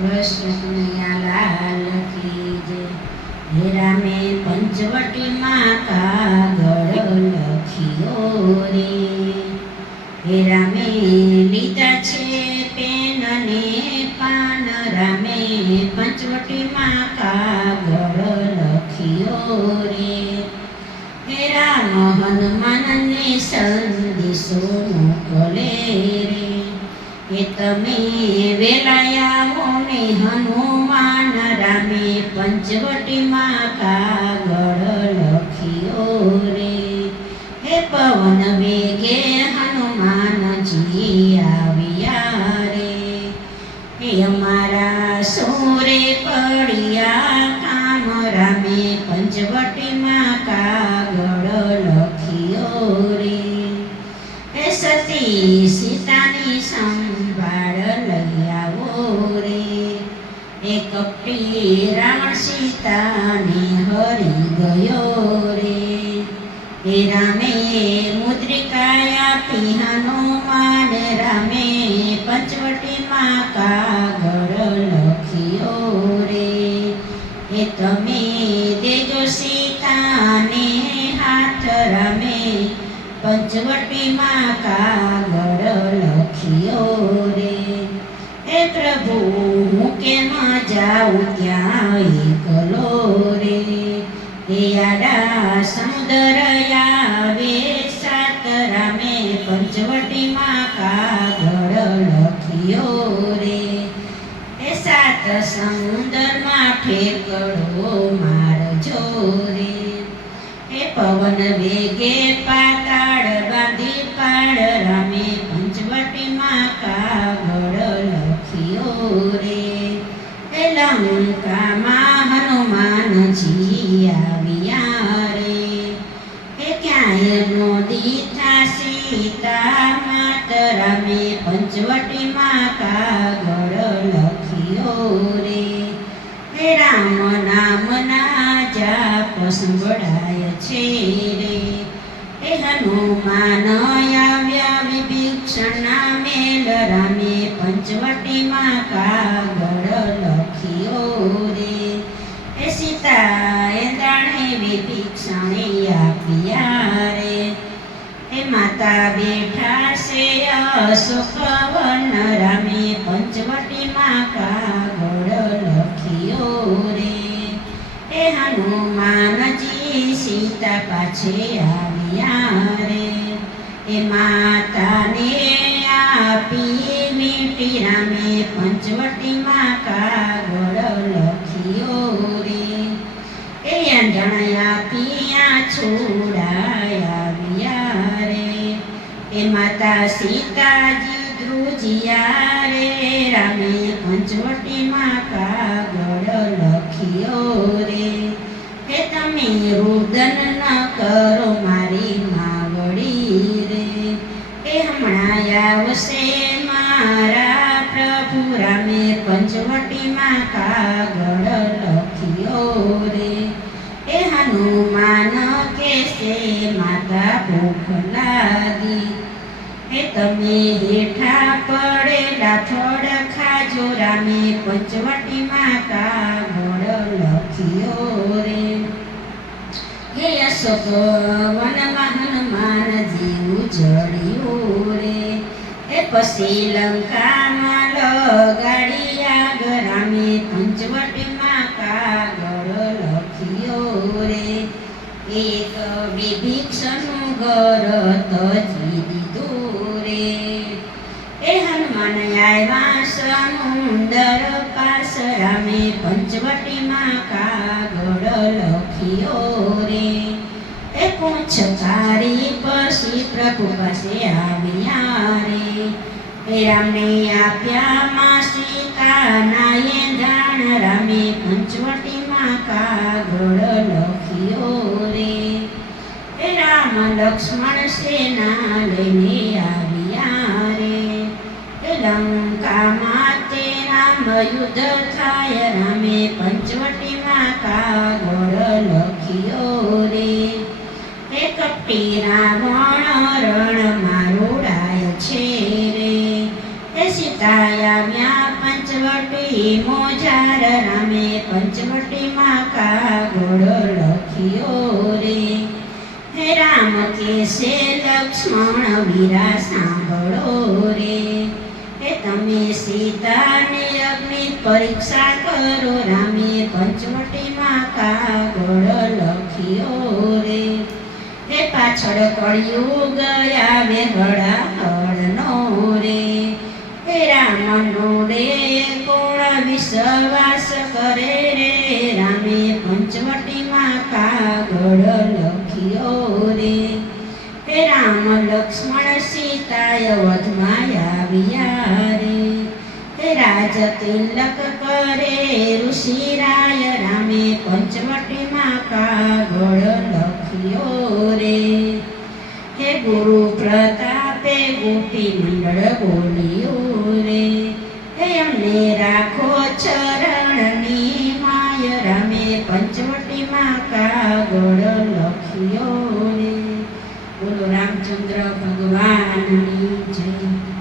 कृष्ण कन्हैया लाल की जय। हे रामे पंचवटी माँ कागળ લખ્યો રે। हे रामे લીધા છે પેન ને પાન, રામે पंचवटी माँ કાગળ લખ્યો રે। हे राम हनुमान ने संदेशो मोकले रे। हे तमे वेलायाओ ने हनुमान, रामे पंचवटी माँ कागળ લખ્યો રે। हे पवन वेगे हनुमान जी आविया रे। हे अमारा सोरे पड़िया काम, रामे पंचवटी माँ कागળ લખ્યો રે। हे सती सीतानी संभाळ लई आवो रे। हे कपटी रावण सीता ने हरी गयो रे। हे रामे मुद्रिका आपी हनुमान, रामे पंचवटी माँ कागળ લખ્યો રે। हे तमे देजो सीता ने हाथ, रामे पंचवटी माँ कागળ લખ્યો रे। हे प्रभु हूँ केम जाऊँ त्यां एकलो रे। हे आडा समुद्र आवे सात, रामे पंचवटी माँ कागળ લખ્યો रे। हे सात समुद्र मां ठेकड़ो मारजो रे। हे पवन वेगे पाताळ बांधी पाळ, रामे पंचवटी माँ कागળ લખ્યો रे। हे लंका मां हनुमान जी आविया रे। हे क्यांय नो दीठा सीता मात, रामे पंचवटी माँ कागળ લખ્યો રે। हे राम नाम ना जाप संभळाय छे रे। हे हनुमान आव्या विभीषण मेल, रामे पंचवटी माँ कागળ લખ્યો રે। हे सीता एंद्राणे विभीषणे आप्या रे। हे माता बेठा से अशोक वन, रामे पंचवटी माँ कागળ લખ્યો રે। हे हनुमान जी सीता पाछे आविया रे। हे माता ने आपी मीठी, रामे पंचवटी माँ कागળ લખ્યો रे। हे अंजण आपिया छोड़ाया रे। हे माता सीताजी ध्रुजिया रे, रामे पंचवटी माँ कागળ લખ્યો रे। हे तमे रुदन न करो मारी मावड़ी रे। हे हमणा आवशे मारा प्रभु, रामे पंचवटी माँ कागળ લખ્યો रे। हे हनुमान केसे माता भूख लागी, हे तमे हेठा पड़ेला फळ खाजो, रामे पंचवटी माँ कागળ લખ્યો रे। हे अशोक वन हनुमान जी उजड़्यो रे। हे पसी लंका मां लगाड़ी आग, रामे पंचवटी माँ कागળ લખ્યો रे। एक विभीषण घर तजी दीधो रे। हे हनुमान आव्या समुंदर पास, रामे पंचवटी माँ कागળ લખ્યો रे। हे पूछतारी पसी प्रभु पासे आविया रे। हे राम ने आप्या मां सीता नाये जान, रामे पंचवटी माँ कागળ લખ્યો रे। हे राम लक्ष्मण सेना लईने आविया रे। हे लंका माते राम युद्ध थाय, रामे पंचवटी माँ कागળ લખ્યો रे। हे कपटी रावण रण मारोड़ाय छे रे। हे सीता आव्या पंचवटी પંચવટી મોજાર રામે પંચવટીમાં કાગળ લખ્યો રે. હે રામ કેસે લક્ષ્મણ વીરા સાંભળો રે. હે તમે સીતાને અગ્નિ પરીક્ષા કરો રામે પંચવટીમાં કાગળ લખ્યો રે. હે પાછળ કળિયુગ આવે હળાહળનો રે. હે રામનો રે કોણ વિશ્વાસ કરે રે. રામે પંચવટીમાં કાગળ લખ્યો રે. હે રામ લક્ષ્મણ સીતાય વધમાં આવ્યા રે. હે રાજ તિલક કરે ઋષિરાય રામે પંચવટીમાં કાગળ લખ્યો રે. હે ગુરુ પ્રતાપે ગોપી મંડળ બોલ્યું રે. હે અમને રાખો ચરણની માય રામે પંચવટીમાં કાગળ લખ્યો રે. બોલો રામચંદ્ર ભગવાનની જય.